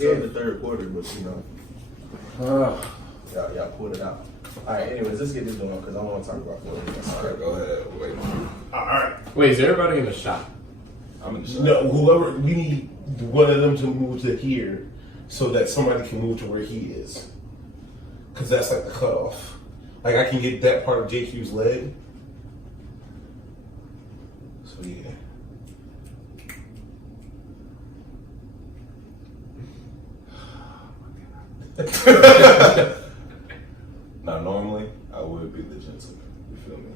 in the third quarter, but y'all pulled it out. All right, anyways, let's get this going because I want to talk about football. All right, go ahead. Wait. All right. Wait, is everybody in the shop? I'm in the shop. No, whoever, we need one of them to move to here so that somebody can move to where he is. Because that's like the cutoff. Like, I can get that part of JQ's leg. So, yeah. Now, normally, I would be the gentleman. You feel me?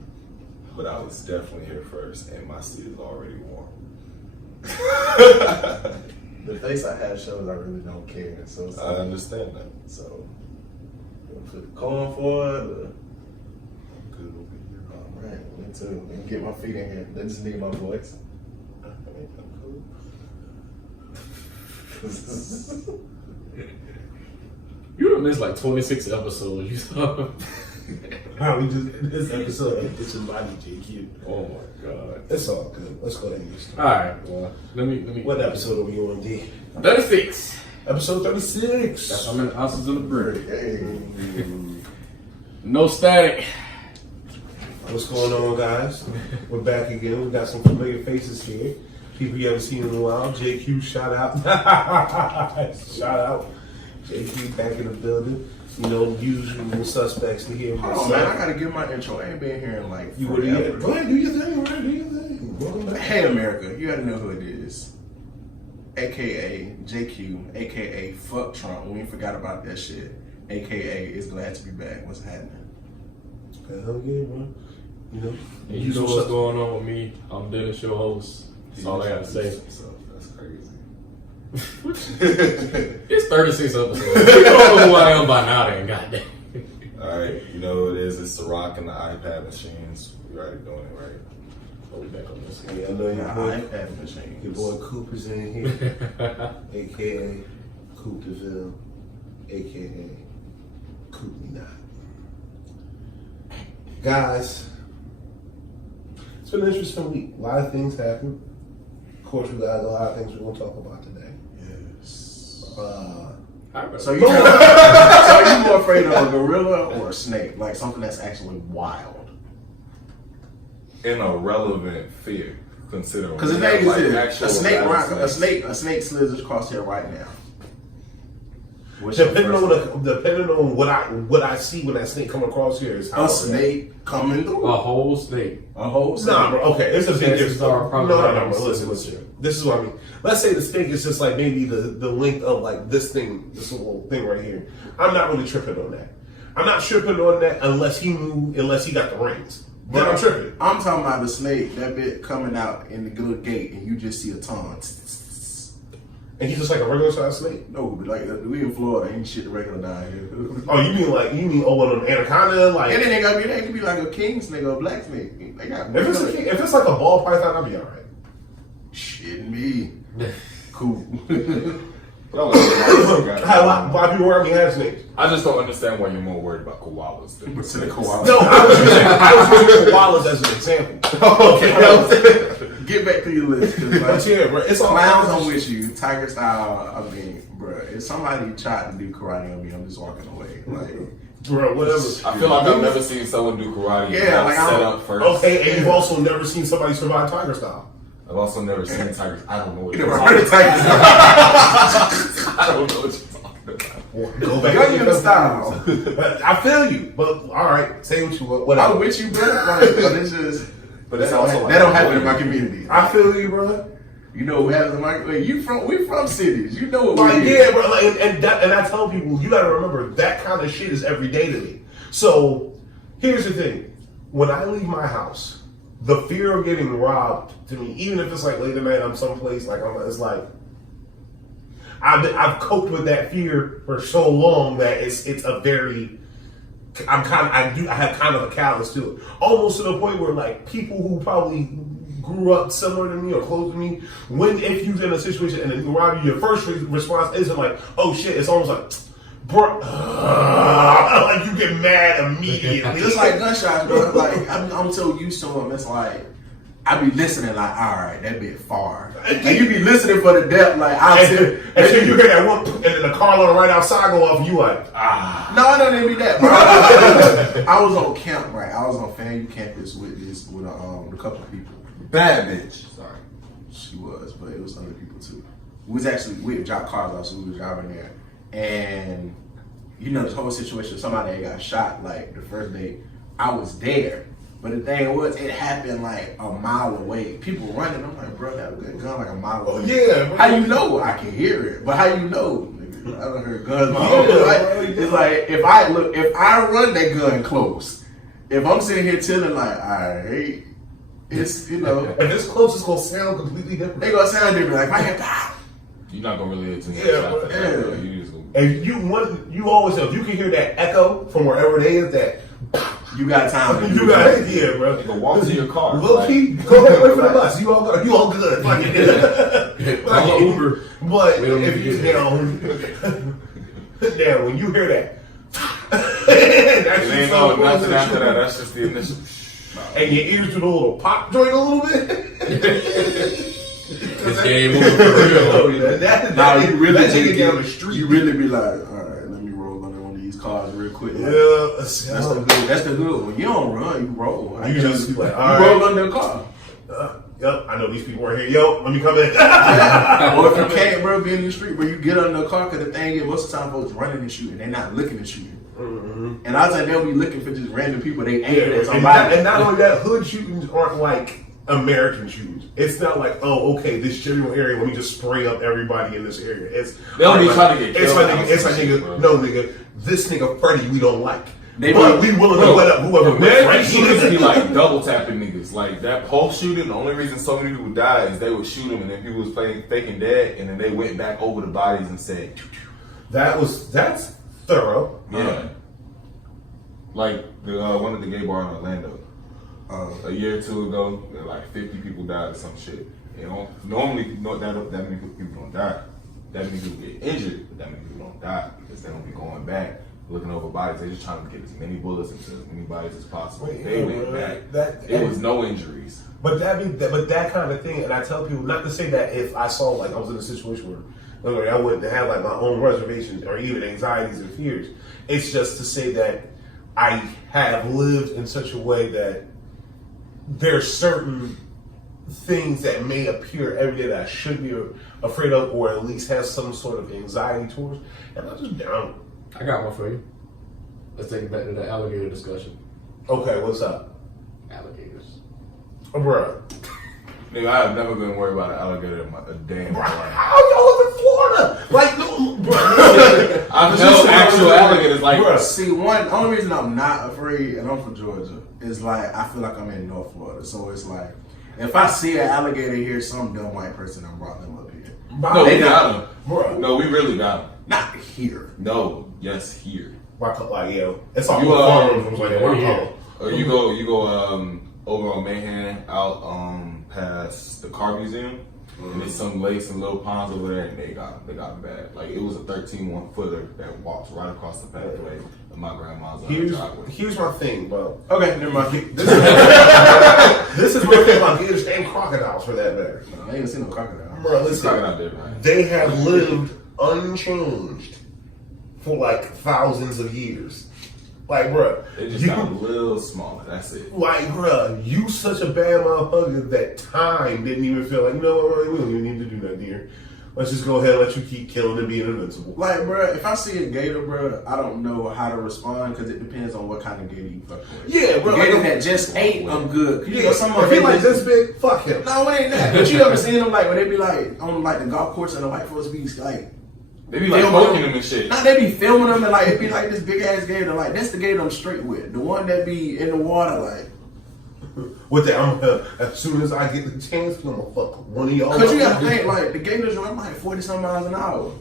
But I was definitely here first, and my seat is already warm. The face I have shows I really don't care. So I understand that. So, you want to flip the coin for it? Or? I'm good over here. All right, me too. Let me get my feet in here. Let just need my voice. I'm cool. You would have missed like 26 episodes. You saw. Wow, we just, this episode, it's body JQ. Oh my god. It's all good. Let's go ahead and get started. All right. Well, let me. What episode are we on, D? 36. Episode 36. That's how many ounces of the bread. Hey. No static. What's going on, guys? We're back again. We got some familiar faces here. People you haven't seen in a while. JQ, shout out. Shout out. JQ back in the building. You know, usual suspects to hear. Hold on, man. I gotta give my intro. I ain't been here in like You would have. Go ahead, do your thing. Do your thing. Welcome back. Hey, America. You gotta know who it is. AKA JQ, AKA fuck Trump. We ain't forgot about that shit. AKA is glad to be back. What's happening? Hell yeah, bro. You know, And you know what's going on with me? I'm Dennis, your host. That's all I gotta say. That's crazy. It's 36 episodes. You don't know who I am by now, then, goddamn. Alright, you know what it is. It's the rock and the iPad machines. We already doing it, right? Oh, we back on this. Yeah, I know your boy. iPad machine. Your boy Cooper's in here, aka Cooperville, aka Coop Me Not. Guys, it's been an interesting week. A lot of things happened. Of course, we got a lot of things we're going to talk about today. Yes. So So you more afraid of a gorilla or a snake? Like something that's actually wild? In a relevant fear, considering. Because the we thing have, is like, this: actual a snake slithers across here right now. Depending on what I see when that snake come across here is how A snake coming through. a whole snake. A whole snake. Nah, bro. Okay, it's a big Chances difference. are probably No. Listen. This is what I mean. Let's say the snake is just like maybe the length of like this little thing right here. I'm not really tripping on that. I'm not tripping on that unless he got the rings. Then I'm tripping. I'm talking about the snake, that bit coming out in the good gate, and you just see a tongue. And he's just like a regular size snake. No, but like we in Florida, ain't shit regular down here. Oh, you mean one of them anaconda like? And then it could be like a king snake or a black snake. They got If it's like a ball python, I'll be all right. shit me. Cool. Why people worry me have snakes? I just don't understand why you're more worried about koalas than To the koala. No, I was using koalas as an example. Okay. Get back to your list. But yeah, bro, it's all Clowns, I'm with you. Tiger style, I mean, bro, if somebody tried to do karate on me, I'm just walking away. Like, bro, whatever. I feel like I've never seen someone do karate. Yeah, like, set I don't- up first. Okay, and you've also never seen somebody survive tiger style. I've also never seen tigers. I don't know what you you're never talking heard of tiger style. about. I don't know what you're talking about. Go back Gun you the style. But I feel you. But all right, say what you want. I'm Whatever. with you, bro. Like, but it's just, But that it's don't, also that like don't happen in my community. I feel you, bro. You know what happens in my community? We from cities. You know what Like, we yeah, bro. Like, and I tell people, you gotta remember that kind of shit is every day to me. So here's the thing: when I leave my house, the fear of getting robbed to me, even if it's like late at night, I'm someplace it's like I've coped with that fear for so long that it's a very I have kind of a callous to it, almost to the point where like people who probably grew up similar to me or close to me, if you're in a situation and they rob you, your first response isn't like, oh shit, it's almost like, bro, like you get mad immediately. It's like gunshots, bro. Like I'm so used to them. It's like I be listening, like, all right, that bit far, and you be listening for the depth, like and so you hear that whoop, and then car alarm right outside go off, and you like, No, I don't even be that, bro. I was on camp, right? I was on FAMU campus with a couple of people. Bad bitch. Sorry. She was, but it was other people too. We was actually with dropped cars off, so we was driving there, and you know this whole situation. Somebody got shot like the first day. I was there, but the thing was, it happened like a mile away. People running. I'm like, bro, that was a gun like a mile away. yeah. Bro. How you know? I can hear it, but how you know? Nigga, I done heard guns. It's like if I run that gun close, if I'm sitting here chilling like, alright, it's if it's close, it's gonna sound completely different. they gonna sound different. Like, I hear pow. You're not gonna really hit too much Yeah, after that, yeah. bro. You just gonna... And you always know if you can hear that echo from wherever it is, that You got time. To you do got that. it, yeah, bro. Nigga, walk to your car. Low key, go ahead, wait for the bus. You all good. Like, Call an Uber. But We don't if need you to now when you hear that, that's It just ain't so no close nothing to the after truth. that. That's just the initial. And your ears do the little pop joint a little bit. It's game over for real. Nah, you really that's take it down it- the street. You really be like, all right, let me roll under one of these cars real quick. Like, Yeah, that's the good one. You don't run, you roll. You just be like, you all roll right. under a car. Yep, I know these people weren't here. Yo, let me come in. Or if you can't, bro, be in the street, but you get under a car, because the thing is, most of the time, folks running and shooting, they're not looking at shooting. Mm-hmm. And I was like, they'll be looking for just random people. They aim at and, somebody. not only that, hood shootings aren't like American shootings. It's not like, oh, okay, this general area, let me just spray up everybody in this area. It's They don't be like, trying to get It's killed like, out it's like some shit, nigga, bro. no nigga, this nigga Freddie we don't like. They But be- we willing to let up whoever American shooters Freddie. be like double tapping niggas. Like that Pulse shooting, the only reason so many people died is they would shoot them and then people was playing faking dead and then they went back over the bodies and said, That's thorough. yeah. Like the one at the gay bar in Orlando. A year or two ago, like 50 people died or some shit. You know, normally not that many people don't die. That many people get injured, but that many people don't die because they don't be going back looking over bodies. They're just trying to get as many bullets into as many bodies as possible. They went back. It was no injuries. But that kind of thing, and I tell people not to say that if I saw like I was in a situation where I wouldn't have like my own reservations or even anxieties and fears. It's just to say that I have lived in such a way that there's certain things that may appear every day that I should be afraid of, or at least have some sort of anxiety towards, and I just down. I got one for you. Let's take it back to the alligator discussion. Okay, what's up, Alligators. bruh? Nigga, I have never been worried about an alligator in a day in my life. How y'all live in Florida? Like, no, bruh. I've held actual alligators like Bruh. See, only reason I'm not afraid, and I'm from Georgia, is like I feel like I'm in North Florida. So it's like if I see an alligator here, some dumb white person done brought them up here. No, we got them. Bruh. No, we really got them. Not here. No, yes, here. Like, yo, it's all You, the farms. Like, yeah. Or you go over on Mayhan out past the car museum, and there's some lakes and little ponds over there, and they got them bad. Like it was a 13 footer that walks right across the pathway of my grandma's driveway. Here's my thing, bro. Okay, never mind. This is my thing about gators and crocodiles, for that matter. I ain't even seen no crocodile. Bro, It's listen, crocodile there, right? they have lived unchanged for like thousands of years. Like, bro, They just got a little smaller. That's it. like, bro, you such a bad motherfucker that time didn't even feel like, you know what, we don't even need to do nothing here. Let's just go ahead and let you keep killing and being invincible. Like, bro, if I see a gator, bro, I don't know how to respond because it depends on what kind of gator you fuck with. Yeah, bro. Gator Like, that just ate, I'm good. You know, some if of he them like this big, fuck him. No, it ain't that. But you ever seen them like when they be like on like the golf course and the white folks be like, They be like filming poking them and shit. nah, they be filming them and like it be like this big ass gator. Like that's the gator I'm straight with. The one that be in the water, like. With that, as soon as I get the chance, I'm gonna fuck one of y'all. Cause you gotta think like the gators run like 40-some miles an hour.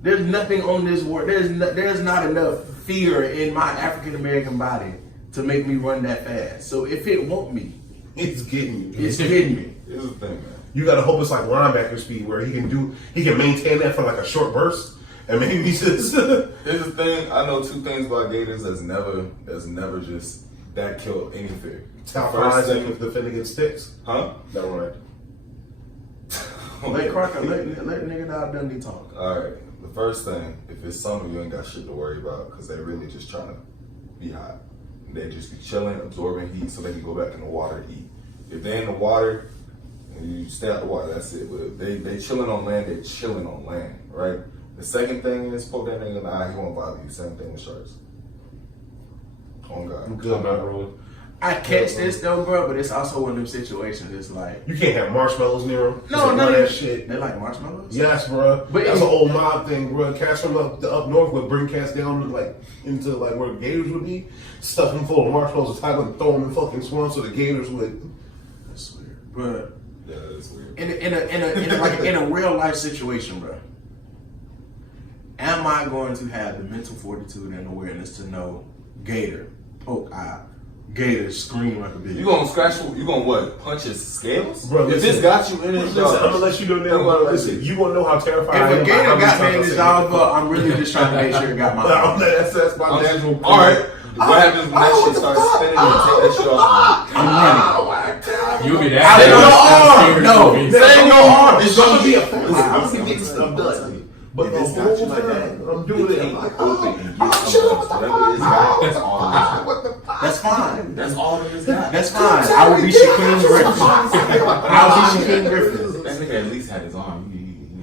There's nothing on this world. There's not enough fear in my African American body to make me run that fast. So if it want me, It's getting you. it's hitting me. Here's the thing, man. You gotta hope it's like linebacker speed where he can maintain that for like a short burst, and maybe he's just. Here's the thing. I know two things about gators that's never just that kill any fear. Top First lines thing- if the defender gets sticks. Huh? Never mind. Let Crocker, let nigga that Dundee talk. All right. The first thing, if it's summer, you ain't got shit to worry about because they really just trying to be hot. They just be chilling, absorbing heat so they can go back in the water and eat. If they in the water and you stay out the water, that's it. But if they chilling on land, they chilling on land, right? The second thing is poke that nigga in the eye, he won't bother you. Same thing with sharks. Oh God. I'm good, Bro. bro. I catch this though, bro, but it's also one of them situations. It's like You can't have marshmallows near them. no, none none of of that shit. They like marshmallows. Yes, bro. But That's it- an old mob thing, bro. Cats from up north would bring cats down like into like where gators would be, stuff them full of marshmallows, tie them, throw them in fucking swamps so the gators would. That's weird, but Yeah, that's weird. in a real life situation, bro. Am I going to have the mental fortitude and awareness to know gator, poke eye, gator scream like a bitch? You gonna scratch? You gonna what? Punch his scales? Bro, if listen. this got you in his Listen, I'm gonna jaws, let you know now, bro. Listen, you gonna know how terrified I am. If a by how gator many got me times in I his say jaws, that. but I'm really just trying to make sure it got my. That's my natural. all right. What happens when that shit starts spinning and take that shit off? I'm running. You'll be I that. didn't know arm. No, There ain't no arm. It's gonna be a Listen, I'm listen, gonna get listen, stuff done. But If the it's got you whole like that, time I'm doing it. I'm can't like, open and get something else. Whatever it's got, that's all it is. what the fuck? That's fine. That's all it is got. That's fine. I will be Shaquille Griffin. I'll be Shaquille Griffin. That nigga at least had his arm.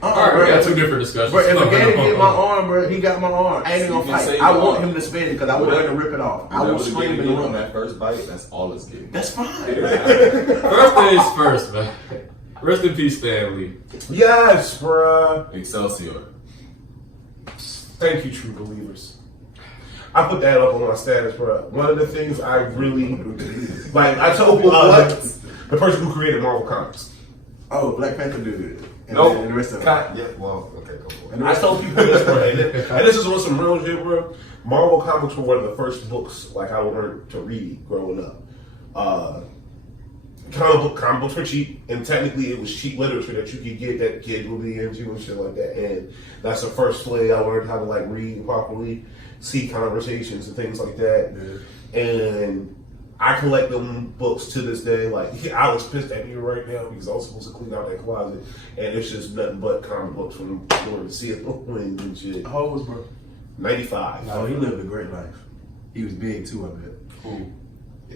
Alright, we got two different discussions. Bro, if a gator get my arm, bro, he got my arm. I ain't even You gonna can fight. say I your want arm. him to spin it because I want him to rip it off. I will scream in the on room. that first bite. That's all it's getting. That's fine. First things first, man. Rest in peace, Stanley. Yes, bruh. Excelsior. Thank you, true believers. I put that up on my status, bro. One of the things I really like, I told people the person who created Marvel Comics. Oh, Black Panther dude. And Nope. then the rest of it. Yeah. Well. Okay. Go for it. And the I rest told of it. people this, bro, and this is what some real shit, bro. Marvel Comics were one of the first books like I learned to read growing up. Comic books were cheap, and technically it was cheap literature that you could get that kid would be into and shit like that. And that's the first way I learned how to like read properly, see conversations and things like that. Yeah. And I collect them books to this day. Like I was pissed at you right now because I was supposed to clean out that closet, and it's just nothing but comic books from Lord to see it and shit. How old was bro? 95. Oh, he lived a great life. He was big too, I bet. Cool.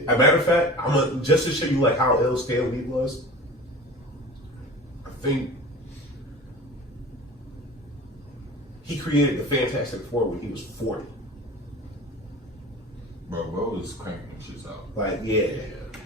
As a matter of fact, just to show you like how ill Stan Lee was. I think he created the Fantastic Four when he was 40. Bro was cranking shit out. Like yeah,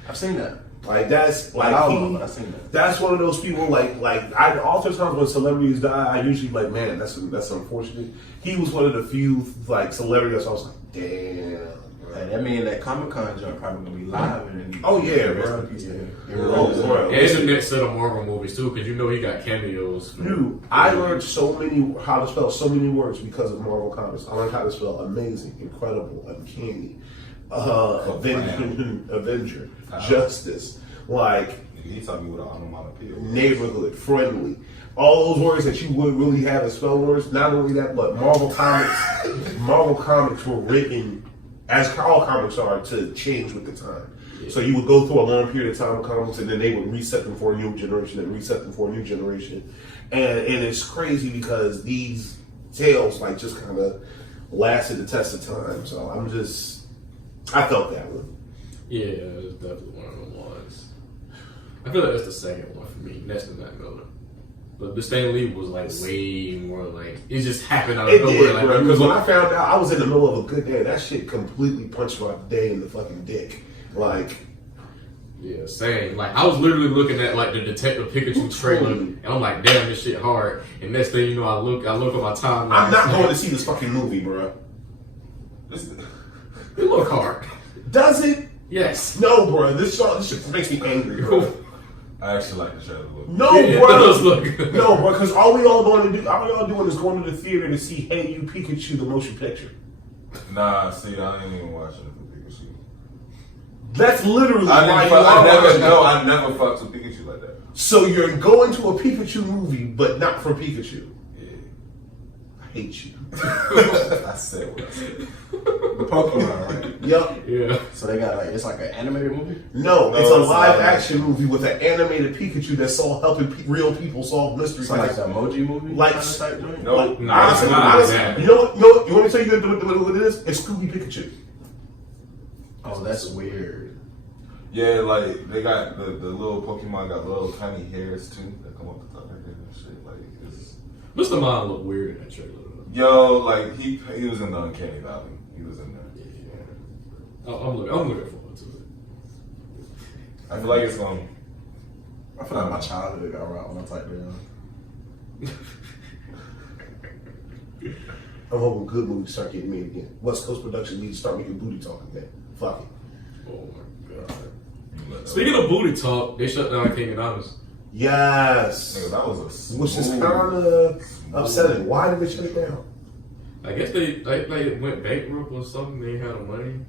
I've seen that. like that's Like, like I he, don't know, but I've seen that. that's one of those people like I oftentimes when celebrities die, I usually like, man, that's unfortunate. He was one of the few like celebrities I was like, damn. And that means that Comic-Con joint probably gonna be live. And Oh, yeah, rest bro. in peace to him. Oh, bro. Yeah, it's the next set of Marvel movies too, because you know he got cameos. Dude, I learned how to spell so many words because of Marvel Comics. I learned how to spell amazing, incredible, uncanny, Avenger, Justice, like He taught me what an onomatopoeia was. neighborhood, friendly. All those words that you would really have as spell words. Not only that, but Marvel Comics were written, as all comics are, to change with the time. So you would go through a long period of time with comics, and then they would reset them for a new generation, and reset them for a new generation. And it's crazy because these tales like just kind of lasted the test of time. So I felt that one. Yeah, it's definitely one of the ones. I feel like that's the second one for me, next to Matt Miller. But the Stan Lee was like way more like it just happened out of It nowhere. did, Like, bro. Because when I found out, I was in the middle of a good day. That shit completely punched my day in the fucking dick. Like, yeah, same. Like I was literally looking at like the Detective Pikachu trailer, and I'm like, damn, this shit hard. And next thing you know, I look at my timeline. I'm not going to see this fucking movie, bro. It look hard. Does it? Yes. No, bro. This shit makes me angry, bro. I actually like the trailer. No, Yeah, it bro. does look good. No, bro. Because all we all doing is going to the theater to see Hey You Pikachu, the motion picture. Nah, see, I ain't even watching it for Pikachu. That's literally I why never fucked with Pikachu like that. So you're going to a Pikachu movie, but not for Pikachu. Yeah. I hate you. I said what I said. Pokemon, right? Yup. Yeah. So they got like it's like an animated movie. No, No, it's a it's live live action movie with an animated Pikachu that's helping real people solve mysteries. It's like the emoji movie. Like- kind of type joint? No. Like, No, honestly, it's not honestly, that. you know what? You want me to tell you what it is? It's Scooby Pikachu. Oh, that's weird. Yeah, like they got the little Pokemon got little tiny hairs too that come up the top of their head and shit. Like it's Mr. Mind looked weird in that trailer. yo, like he was in the Uncanny Valley. He was in there. I'm looking forward to it. I feel like it's gonna. I feel like my childhood got right when I typed it in. I'm hoping good movies start getting made again. West Coast production needs to start making booty talk again. Fuck it. Oh my god. Speaking of booty talk, they shut down King of Diamonds. Yes. Nigga, that was a Which is smooth- kind of upsetting. Why did they shut it down? I guess they went bankrupt or something. They had no money,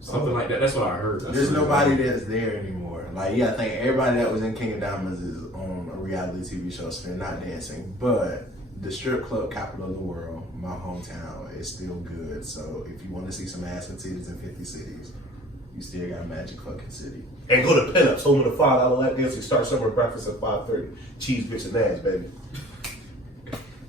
something like that. That's what I heard. There's nobody that's there anymore. Like, yeah, I think everybody that was in King of Diamonds is on a reality TV show, so they're not dancing. But the strip club capital of the world, my hometown, is still good. So if you want to see some ass and titties in 50 cities, you still got Magic fucking City. And go to Pinups, home of the $5 lap dance, and start summer breakfast at 5:30. Cheese, bitch, and ass, baby.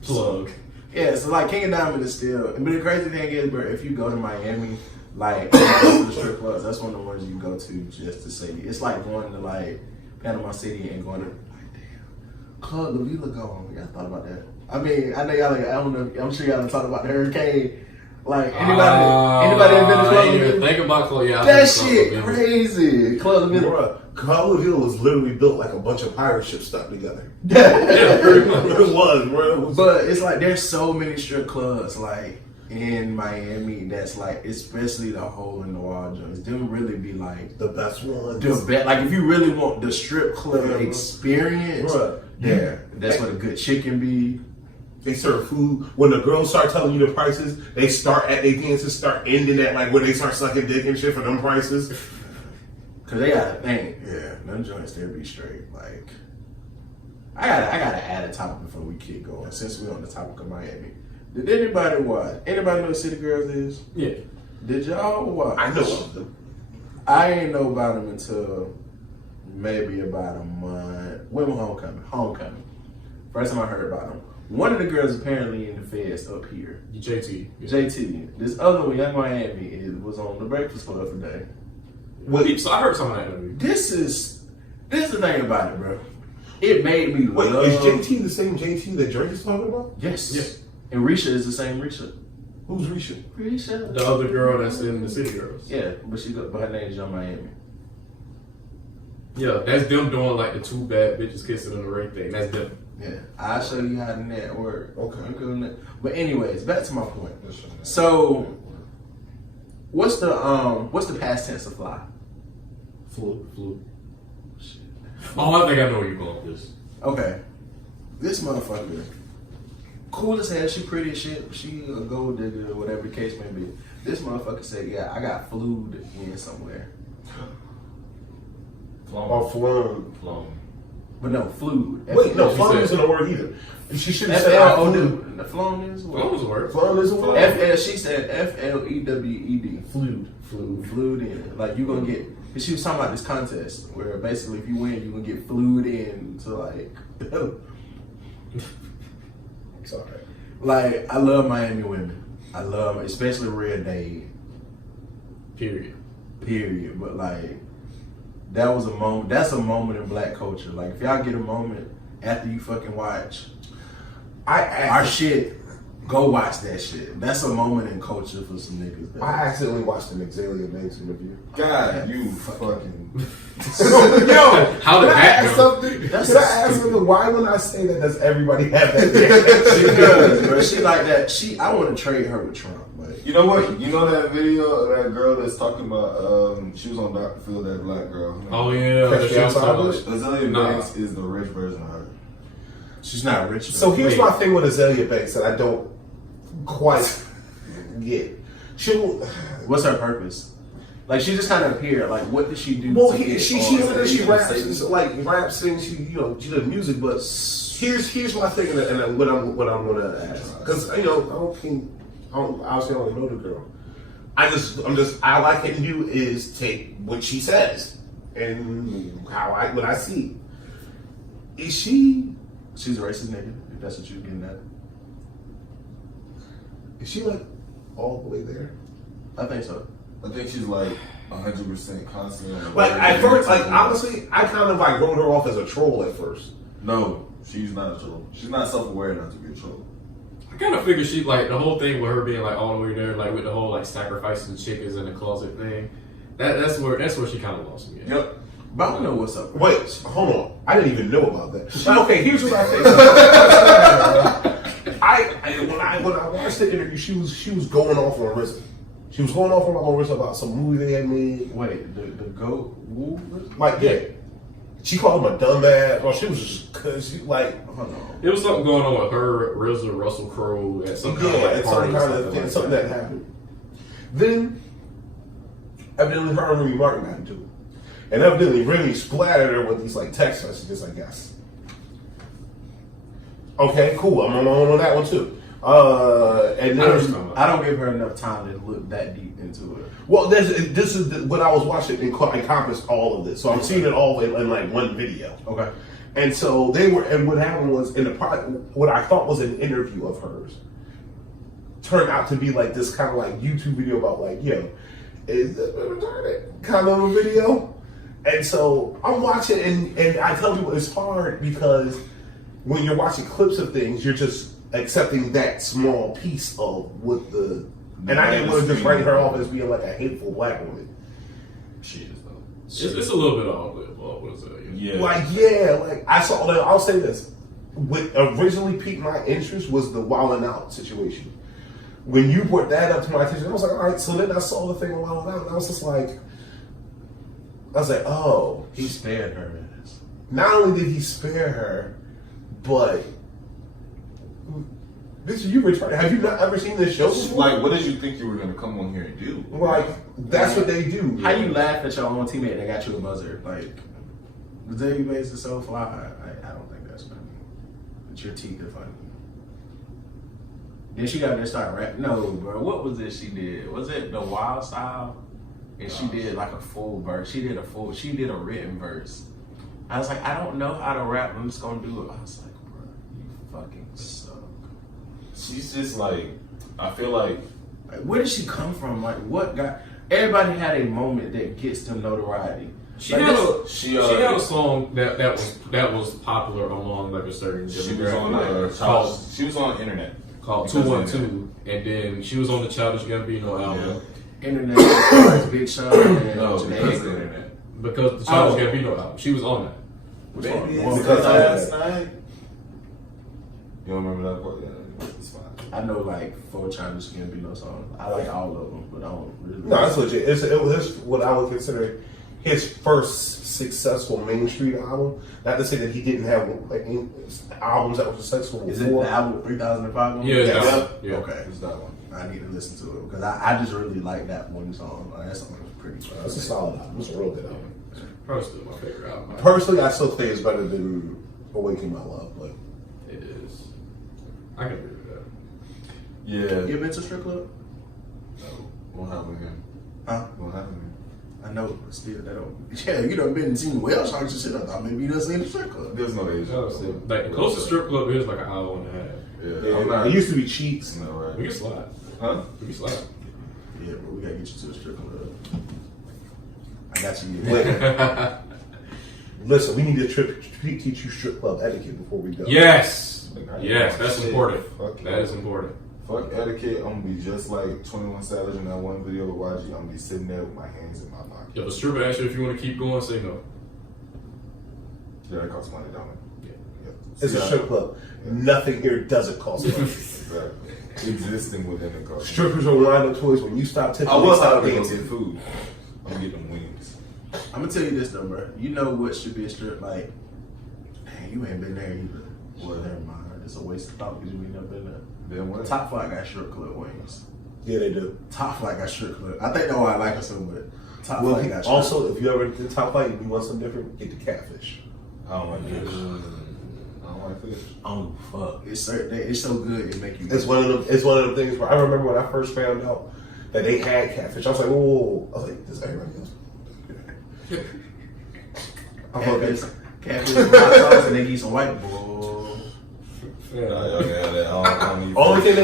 Plug. Yeah, so like King of Diamonds is still. But the crazy thing is, bro, if you go to Miami, like the strip clubs, that's one of the ones you go to just to see. It's like going to like Panama City and going to like damn Club La Vila gone. Y'all thought about that? I mean, I know y'all. Like, I don't know. I'm sure y'all done talked about the hurricane. Like anybody ever been to I Club La didn't even Vila? think about Club. Yeah, That shit crazy. Club La Vila. Bruh, Club La Vila was literally built like a bunch of pirate ships stuck together. Yeah, pretty much. It was, bro. It was, But it's like there's so many strip clubs like in Miami that's like, especially the hole in the wall joints. Them really be like the best ones. the best. Like if you really want the strip club Yeah, bro. experience, Bruh. there. That's where the good chicken be. They serve food. When the girls start telling you the prices, they start at their dances, start ending at like when they start sucking dick and shit for them prices. Cause they gotta think, yeah, them joints there be straight. Like I gotta add a topic before we keep going. Since we're on the topic of Miami, did anybody watch? Anybody know what City Girls is? Yeah. Did y'all watch? I know of them. I ain't know about them until maybe about a month. When was Homecoming? Homecoming. First time I heard about them. One of the girls apparently in the feds up here. JT. JT. This other one, Young Miami, was on the Breakfast Club today. Wait, so I heard some of that interview. This is the thing about it, bro. It made me Wait, love. is JT the same JT that Drake is talking about? Yes. Yes. And Risha is the same Risha. Who's Risha? Risha. The other girl that's in the City Girls. Yeah, but her name is Young Miami. Yeah, that's them doing like the two bad bitches kissing in the ring thing. That's them. Yeah, I'll show you how to network. Okay. I'm good on that. But anyways, back to my point. So, what's the past tense of fly? Flu. Oh, I think I know where you're going with this. Okay, this motherfucker, cool as hell. She pretty as shit. She a gold digger or whatever the case may be. This motherfucker said, "Yeah, I got flued in somewhere." Or flown. But no, flued. Wait, no, She flown said- isn't a word either. She should have said I flew. FLOWD. The flown is what? What was the word? Flown is a word. She said FLEWED. Flued. Flued in. Like you gonna get. She was talking about this contest where basically if you win, you gonna get flued in to like. Sorry. Like I love Miami women. I love, especially Red Day. Period. Period. But like that was a moment. That's a moment in black culture. Like if y'all get a moment after you fucking watch our shit, go watch that shit. That's a moment in culture for some niggas. I accidentally watched an Azalea Banks interview. God, you fucking. Yo, How did can I that ask go? something? That's Can I so ask stupid. something? Why when I say that, does everybody have that? She does, bro. She like that. I want to trade her with Trump. Like, You know what? You know that video of that girl that's talking about? She was on Dr. Phil, that black girl. Oh yeah. Catch she me was outside, talking bitch? about- Azalea Nah. Banks is the rich version of her. she's not rich. So here's Wait. my thing with Azalea Banks that I don't quite get. What's her purpose? Like she just kind of appeared. Like what did she do? Well, to get she on she stage? raps, like rap, sings. She she does music, but here's my thing, and what I'm gonna ask, because I don't obviously I don't know the girl, I like hitting you is take what she says and what I see. Is she? She's a racist nigga. If that's what you're getting at. Is she like all the way there? I think so. I think she's like 100% constant. Like at first, like honestly, I kind of like wrote her off as a troll at first. No, she's not a troll. She's not self-aware enough to be a troll. I kind of figured she like the whole thing with her being like all the way there, like with the whole like sacrificing chickens in the closet thing. That's where she kind of lost me. At. Yep. But I don't know what's up. Wait, hold on. I didn't even know about that. Okay, here's what I think. When I watched the interview, she was going off on RZA. She was going off on RZA about some movie they had made. Wait, the goat woo? Like, yeah. She called him a dumbass. Well, she was just cause she like I don't know. It was something going on with her, RZA, Russell Crowe at some kind of like it's party, some kind of thing, something that happened. Then evidently her and Remy Martin got into it. And evidently Remy splattered her with these like text messages, I guess. Okay, cool. I'm on that one too. And then I don't give her enough time to look that deep into it. well, this is what I was watching encompassed all of this, so I'm seeing it all in like one video. Okay. And so and what happened was in the what I thought was an interview of hers turned out to be like this kind of like YouTube video about like, is this retarded kind of a video. And so I'm watching, and I tell people it's hard because when you're watching clips of things, you're just accepting that small piece of what the. And I didn't want to just write her off as being like a hateful black woman. She is though. It's a little bit all of what is it? Yeah. Like I saw that. I'll say this: what originally piqued my interest was the Wildin' Out situation. When you brought that up to my attention, I was like, all right. So then I saw the thing of Wildin' Out, and I was just like. Oh. He spared her. Not only did he spare her, but bitch, you retarded. Have you not ever seen this show before? Like, what did you think you were gonna come on here and do? Like, that's what they do. How you laugh at your own teammate that got you a buzzer? Like, the day you made it so fly. I don't think that's funny. But your teeth are funny. Then she got there start rap. No, bro. What was it she did? Was it the Wild Style? And she did like a full verse. She did a written verse. I was like, I don't know how to rap. I'm just gonna do it. I was like, bro, you fucking suck. She's just like, I feel like where did she come from? Like, what got? Everybody had a moment that gets them notoriety. She had a song that was popular among like a certain demographic. She was on the internet called 212, and then she was on the Childish Gambino album. Yeah. Internet, Big Sean, and because the internet. Because the Childish Gambino album, she was on that. Which one? Because last night. You don't remember that part? Yeah, it's fine. I know like 4 Childish Gambino songs. I like all of them, but I don't really. No, that's legit. It was what I would consider his first successful mainstream album. Not to say that he didn't have like albums that were successful before. Is it the album 3005? Yeah, yeah. Okay, it's that one. I need to listen to it because I just really like that one song. Like, that song was pretty fun. That's a solid album. It's a real good album. Probably still my favorite album. Personally, I still think it's better than Awaken My Love, but it is. I can agree with that. Yeah. You been to strip club? No. Won't happen again. Huh? Won't happen again. I know, but still, that don't. Yeah, you done been and seen whale sharks and shit. I thought maybe you done seen the strip club. There's no age. Like the closest strip club is like an hour and a half. Yeah, I'm not. It used to be Cheeks. No, right. We can slide. Huh? We can slide. Yeah, but we gotta get you to the strip club. I got you. Listen, we need to teach you strip club etiquette before we go. Yes, that's important. Fuck that is important. Fuck etiquette. I'm gonna be just like 21 Savage in that one video with YG. I'm gonna be sitting there with my hands in my pocket. If a stripper asks you if you want to keep going, say no. Yeah, that costs money, don't it? Yeah. It's a strip club. Yeah. Nothing here doesn't cost money. Exactly. Existing within the cost. Strippers are wind-up toys. When you stop tipping, I will stop stop getting food. I'm gonna get them wings. I'm gonna tell you this though, bro. You know what should be a strip like? Dang, you ain't been there either. Well, never mind. It's a waste of thought because you ain't never been there. Then what? Top Flight got strip club wings. Yeah, they do. Top Flight got strip club. I think that's why I like it so much. Top Flight got strip. Also, if you ever did Top Flight and you want something different, get the catfish. I don't like fish. I don't like fish. Oh fuck! It's so good. It make you. It's one of them things where I remember when I first found out that they had catfish. I was like, whoa. I was like, this everybody else. Catfish, hot sauce, and they eat some white boy. Only thing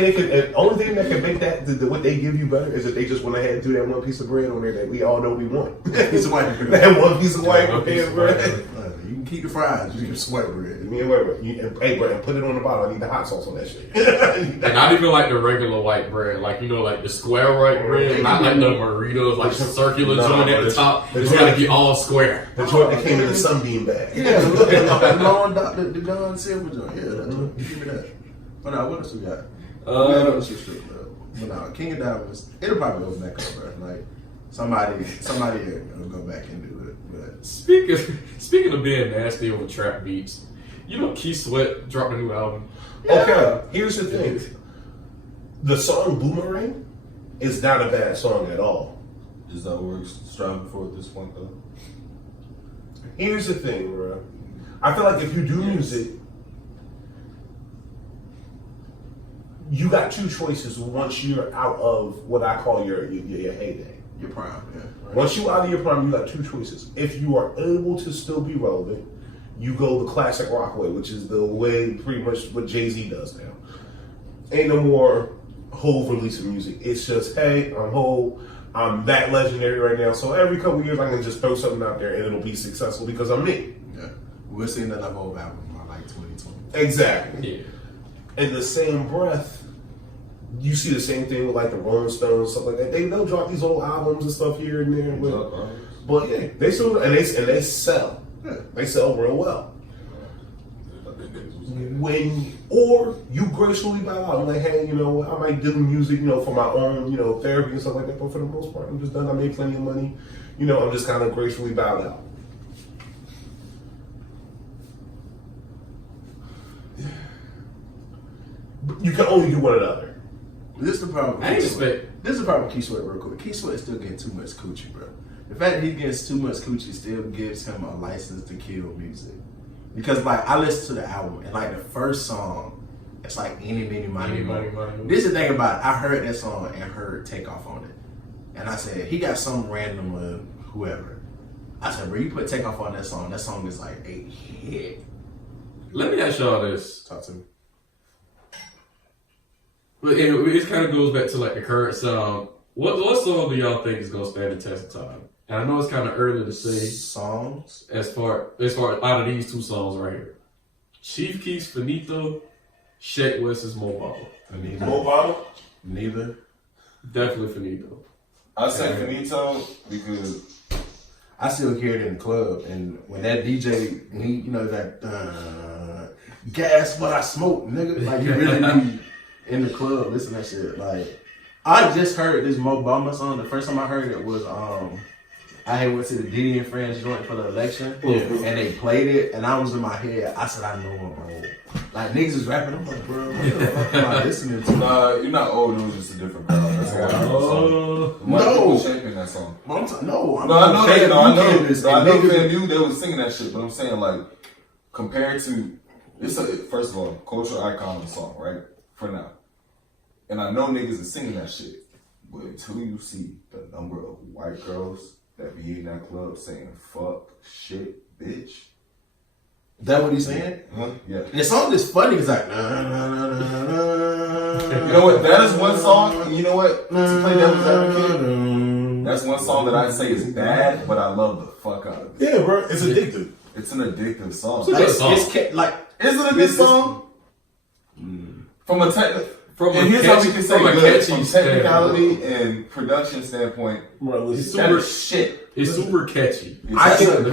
that can make that what they give you better is if they just went ahead and threw that one piece of bread on there that we all know we want. Piece of white bread. That one piece of white bread. You can keep the fries. You can just white bread. Hey, bro, and put it on the bottom. I need the hot sauce on that shit. And not even like the regular white bread, like like the square white bread, not like the Maritas, like the circular joint at the top. It's gotta be all square. The joint that came in the sunbeam bag. Yeah, the Don Silver joint. Yeah, that's what. Give me that. But now, what else we got? But now, King of Diamonds, it'll probably open back up, bro. Like somebody will go back and do it. But Speaking of being nasty over trap beats, Keith Sweat dropped a new album. Yeah. Okay, here's the thing. The song Boomerang is not a bad song at all. Is that what we're striving for at this point, though? Here's the thing, bro. I feel like if you do music, you got two choices once you're out of what I call your heyday. Your prime, yeah. Right. Once you're out of your prime, you got two choices. If you are able to still be relevant, you go the classic rock way, which is the way pretty much what Jay-Z does now. Ain't no more Hov releasing music. It's just, hey, I'm Hov. I'm that legendary right now. So every couple of years, I can just throw something out there and it'll be successful because I'm me. Yeah. We're seeing that Hov album by like 2020. Exactly. Yeah. In the same breath, you see the same thing with like the Rolling Stones, stuff like that. They'll drop these old albums and stuff here and there. But yeah, they still and they sell. Yeah. They sell real well. Or you gracefully bow out. I'm like, hey, I might do music, for my own, therapy and stuff like that. But for the most part, I'm just done. I made plenty of money. I'm just kind of gracefully bowed out. You can only do one or the other. This is the problem. This is the problem with Keith Sweat real quick. Keith Sweat is still getting too much coochie, bro. The fact that he gets too much coochie still gives him a license to kill music. Because like I listened to the album and like the first song, it's like any, money. This is the thing about it. I heard that song and heard Takeoff on it. And I said, he got some random whoever. I said, bro, you put Takeoff on that song is like a hit. Let me ask y'all this. Talk to me. But it kind of goes back to like the current sound. What song do y'all think is gonna stand the test of time? And I know it's kind of early to say songs as far out of these two songs right here. Chief Keef's Finito, Shake West's Mobile. Mobile? Neither. Definitely Finito. I say Finito because I still hear it in the club, and when that DJ, he that gas what I smoke, nigga, like you really be in the club, listen to that shit. Like I just heard this Mo Bamba song. The first time I heard it was I had went to the Diddy and Friends joint for the election, and they played it, and I was in my head. I said, I know I'm old. Like niggas is rapping. I'm like, bro, what the fuck am I listening to? Nah, you're not old. It was just a different crowd. That's why I know the song. No, shaping that song. I know FAMU, they was singing that shit, but I'm saying like compared to first of all, cultural icon of the song, right? For now, and I know niggas is singing that shit, but until you see the number of white girls that be in that club saying fuck, shit, bitch. That what he's saying? Yeah. And the song is funny. It's like, You know what? That is one song. And you know what? To play devil's advocate, that's one song that I'd say is bad, but I love the fuck out of it. Yeah, bro. It's addictive. It's an addictive song. It's a good song. Is it a good song? From a technicality and production standpoint, it's super catchy. I tell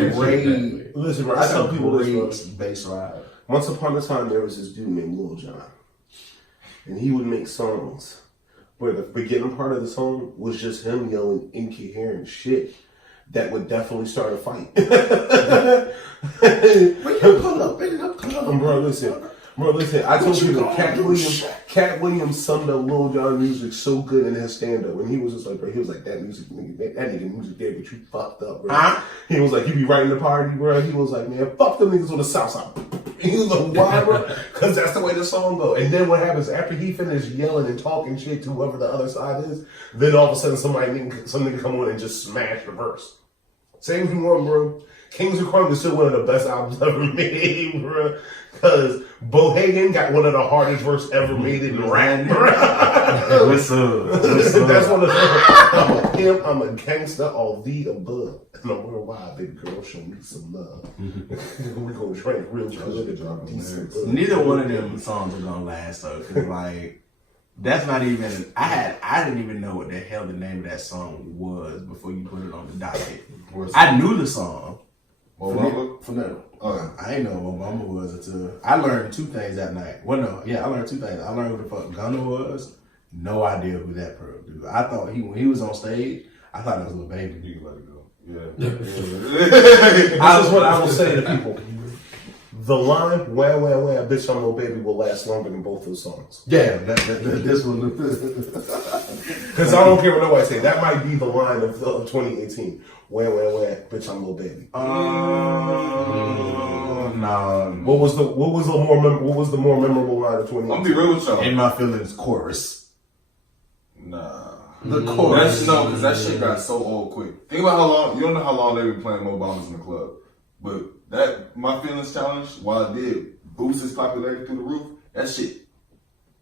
people this bass ride. Once upon a time, there was this dude named Lil Jon, and he would make songs where the beginning part of the song was just him yelling incoherent shit that would definitely start a fight. Pull up. Bro, listen. Bro, listen, I told you that Cat Williams summed up Lil Jon music so good in his stand-up. And he was just like, bro, he was like, that music, that nigga music there, but you fucked up, bro. Huh? He was like, you be writing the party, bro. He was like, man, fuck them niggas on the south side. He was like, why, bro? Because that's the way the song go. And then what happens, after he finished yelling and talking shit to whoever the other side is, then all of a sudden some nigga come on and just smash the verse. Same thing on, bro. Kings of Crunk is still one of the best albums ever made, bro. Because Bohagan got one of the hardest verses ever made in rap, bro. What's up? That's one of the I'm a pimp, I'm a gangster, all the above. And I'm worldwide, baby girl, show me some love. We gonna drink real good and drop decent. Neither one of them songs are gonna last though, cause like that's not even. I didn't even know what the hell the name of that song was before you put it on the docket. I knew the song. From them. I ain't know what Mama was until I learned two things that night. Well, no, yeah, I learned two things. I learned who the fuck Gunna was. No idea who that pro dude. I thought when he was on stage, I thought it was Lil Baby. You can let it go. Yeah. This is what I will say to people. The line, wah, wah, wah, bitch, I'm Lil Baby will last longer than both those songs. Yeah, this one. Because I don't care what nobody say. That might be the line of 2018. Wah, wah, wah, bitch, I'm Lil Baby. No. What was the more memorable line of 2018? I'm be real with y'all. In My Feelings chorus. Nah. The chorus. Because that shit got so old quick. Think about how long, you don't know how long they been playing Mo Bombers in the club. But that My Feelings challenge, while it did boost his popularity through the roof, that shit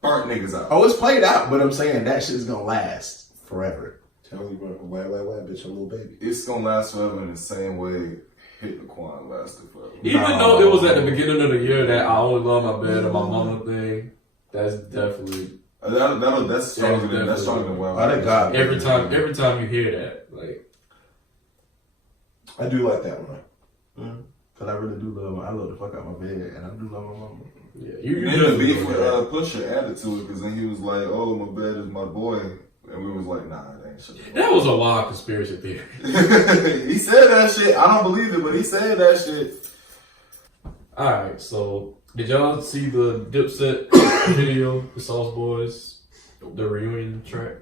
burnt niggas out. Oh, it's played out, but I'm saying that shit's gonna last forever. Tell me, bro, wah, wah, wah, bitch, I'm Lil Baby. It's gonna last forever in the same way Hit the Quan lasted forever. Even though it was at the beginning of the year that I Only Love My Bed and My Mama thing, that's definitely That's stronger than Wow. Oh, God. every time you hear that, like I do like that one. Cause I really do love I love the fuck out my bed, and I do love my mama. yeah, You the beef with Pusha added to it because then he was like, "Oh, my bed is my boy," and we was like, "Nah, it ain't shit." that was a wild conspiracy theory. He said that shit. I don't believe it, but he said that shit. All right, so did y'all see the Dipset video, the Sauce Boys, the reunion track?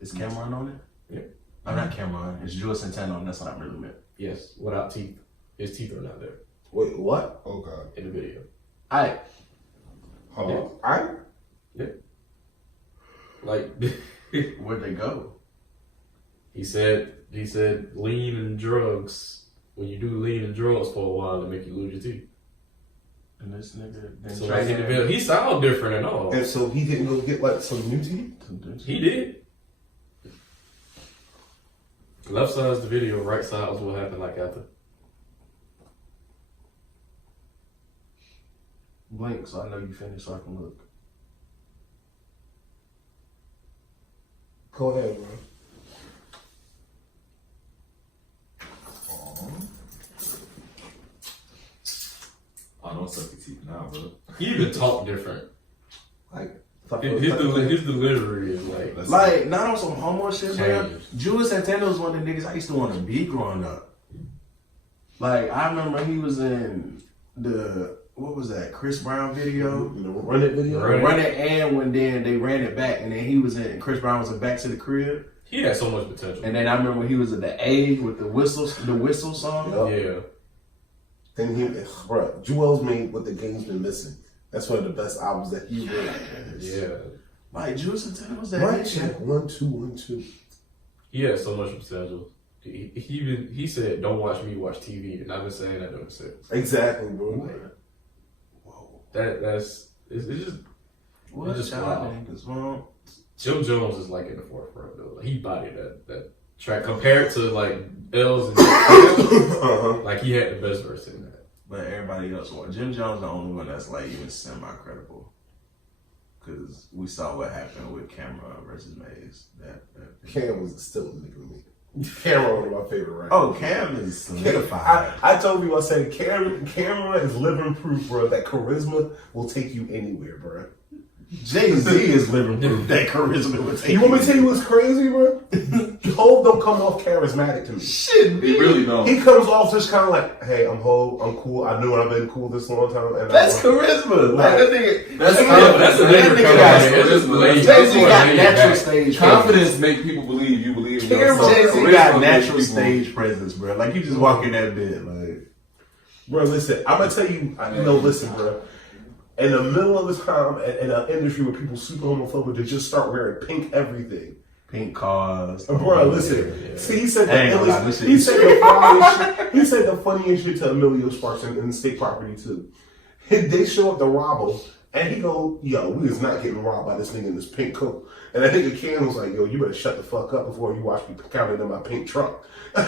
Is Cameron on it? Yeah. I'm not Cameron. It's Jules Santana on. That's what I really meant. Yes, without teeth. His teeth are not there Wait, what? Oh God. in the video. Hold on. Like Where'd they go? he said lean and drugs. When you do lean and drugs for a while, it make you lose your teeth. And this nigga. So like in the video, he sound different and all. And so he didn't go get like some new teeth? He did. Left side is the video, right side is what happened like after. Blink, so I know you finished, so I can look. Go ahead, bro. I don't suck your teeth now, bro. He even talk different. Like, His delivery is Like, not on some homo shit, man. Changed. Jules Santana was one of the niggas I used to want to be growing up. Like, I remember he was in what was that, Chris Brown video? the Run It video? Run It, and when then they ran it back, and then Chris Brown was in Back to the Crib. he had so much potential. And then I remember when he was at the A with the whistle song. Yep. Yeah. Then bro, Jewel's made what the game's been missing. That's one of the best albums that he made. Yeah. Like, Jules Santana was that Right, nigga. check 1 2 1 2. He had so much potential. He said, "Don't watch me, watch TV," and I've been saying that ever since. Exactly, bro. It's just What just y'all wild. niggas want? Jim Jones is like in the forefront though. Like, he bodied that track compared to like L's and like he had the best verse in that. But everybody else want. Jim Jones the only one that's like even semi-credible. Because we saw what happened with Cameron versus Maze. Cam was still a nigga to me. Cameron one of my favorite rappers. Oh, Cam is solidified. I told you, I said, Cameron is living proof, bro, that charisma will take you anywhere, bro. Jay-Z is living proof that charisma would take You want me to tell you what's crazy, bro? Hov don't come off charismatic to me. Shit, He really don't. He comes off just kind of like, hey, I'm Hov, I'm cool. I knew I've been cool this long time. And That's charisma. Like that nigga. That's that confidence. That's a that different nigga kind got of- it's just laid- Jay-Z got laid natural back. stage Confidence make people believe you believe in yourself. Jay-Z Charisma got makes natural people- stage presence, bro. Like you just walk in that bed, like. Bro, listen, I'm gonna tell you, listen, bro. In the middle of this time, in an industry where people super homophobic, they just start wearing pink everything. Pink cars. Bro, listen. See, he said I ain't gonna lie, the this shit- he said the funniest shit. He said the funniest shit to Emilio Sparks in the state property too. They show up to rob him, and he go, "Yo, we is not getting robbed by this nigga in this pink coat." And I think Ken was like, "Yo, you better shut the fuck up before you watch me counting in my pink truck." so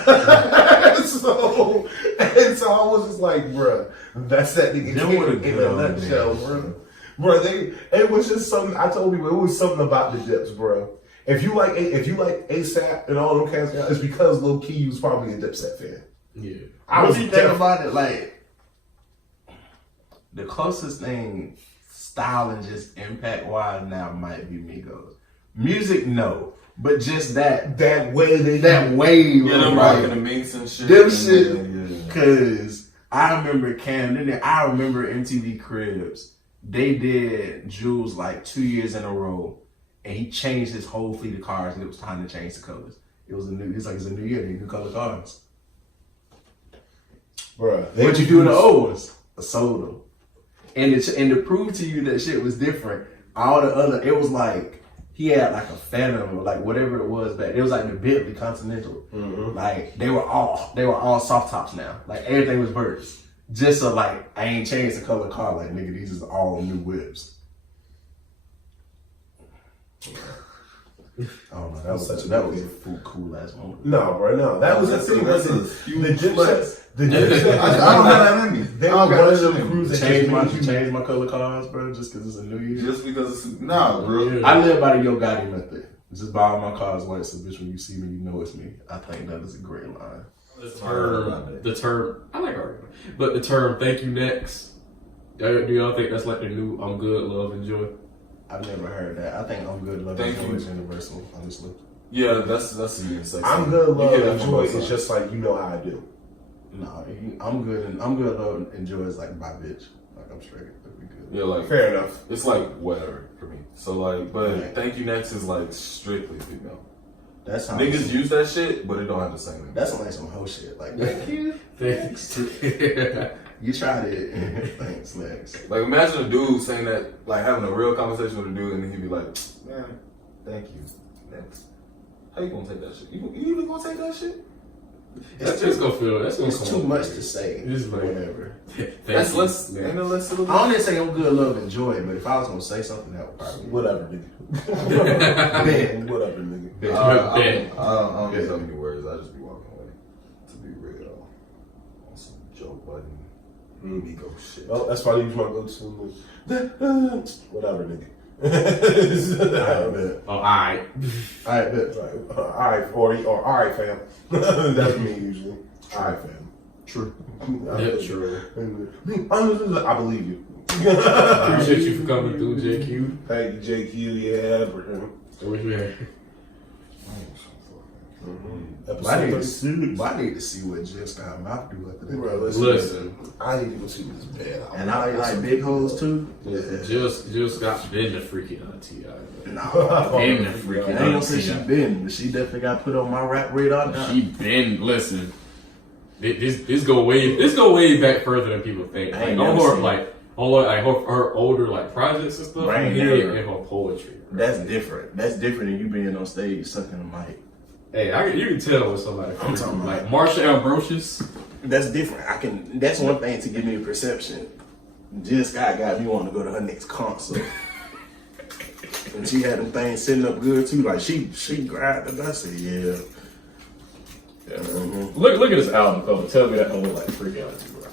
I was just like, "Bruh, that's that nigga Them Ken were the in good a old nutshell, days, bro." Bro, it was just something. I told you, it was something about the Dips, bro. If you like ASAP and all them cats, it's because low key you was probably a Dipset fan. Yeah. I What was do you think about it? Like the closest thing, style and just impact wise now might be Migos. Music, no, but just that way they wave, Yeah, them of, rocking like, the minks and shit. them and shit. yeah. Cause I remember Camden, I remember MTV Cribs. They did Jules like 2 years in a row, and he changed his whole fleet of cars, and it was time to change the colors. It's a new year, they new color cars. Bruh. What you do in the old ones? I sold them. And to prove to you that shit was different, all the other, it was like, he had like a Phantom or like whatever it was back. It was like the Bentley Continental. Mm-hmm. Like they were all soft tops now. Like everything was burst. Just so like I ain't changed the color car. Like nigga, these is all new whips. I don't know. That was a cool ass moment. No, bro, no. That was the thing. That's The a huge Dipset. The Dipset. I don't have that in me. They I were don't got one of that them shit in me. crews that Change my color cars, bro, just because it's a new year. Just because it's bro. Yeah. I live by the Yo Gotti method. Just buy all my cars white, so bitch, when you see me, you know it's me. I think that is a great line. The term, I like arguing, but the term "thank you next." Do y'all think that's like the new "I'm good, love, enjoy"? I've never heard that. I think I'm good, love, Thank and you. joy is universal, honestly. Yeah, that's a unique sex. I'm good, love, You get that and from joy. both It's sides. just like you know how I do. No, I'm good, love, and joy is like my bitch. Like I'm straight. That'd be good. Yeah, like Fair enough. it's like whatever for me. So like, but Right. thank you next is like strictly female. That's how Niggas use that shit, but it don't have the same impact. That's like some hoe shit. Like thank you. Thanks. You tried it. Thanks, next. Like imagine a dude saying that, like having a real conversation with a dude, and then he'd be like, "Man, thank you." Next, how you gonna take that shit? You even gonna take that shit? That's just gonna feel. That's gonna It's come too off much weird. to say. It's like- Whatever. Thank That's you. less. Yeah. Ain't it less syllables? I only say I'm good, love, and joy, but if I was gonna say something, that would probably be Whatever, nigga. Ben. Whatever, nigga. I don't use that many words. I just be walking away. To be real, on some Joe Budden, ego shit. Well, that's why I use my go-to. Whatever, nigga. Alright, bet. Oh, alright. Alright, bet. Right. All right, or all right, fam. That's me usually. All right, fam. True. Yeah, true. I believe you. Appreciate you for coming through, JQ. Thank you, JQ. Yeah, bro. I wish we had. I need to see what Just Got Mouth do after that. Bro, Listen, I need to go see this bad. And I like big hoes too. just got been the freaking on Ti. Nah, Been the I freaking ain't on gonna say she Ti. been, but she definitely got put on my rap radar now. She been listen. This go way back further than people think. I Like ain't on never her seen like on like her older like projects and stuff. Right, Yeah, never. and her poetry. That's different. That's different than you being on stage sucking a mic. Hey, you can tell when somebody I'm talking about- like Marsha Ambrosius. That's different. That's one thing to give me a perception. Jill Scott got me wanting to go to her next concert. And she had them things sitting up good too. Like she grabbed it. I said, yeah. Mm-hmm. Look at this album cover. Tell me that don't look like freak out to you, bro.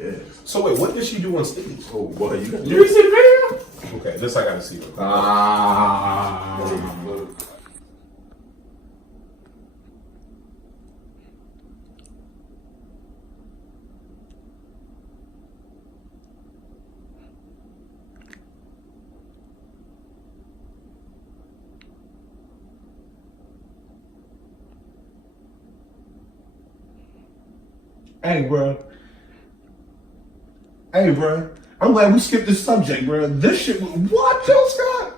Yeah. So wait, what did she do on stage? Oh boy, you Did you see the video? Okay, this I gotta see. Ah. Hey, bro. Hey, bro. I'm glad we skipped this subject, bro. This shit. What, Jill Scott?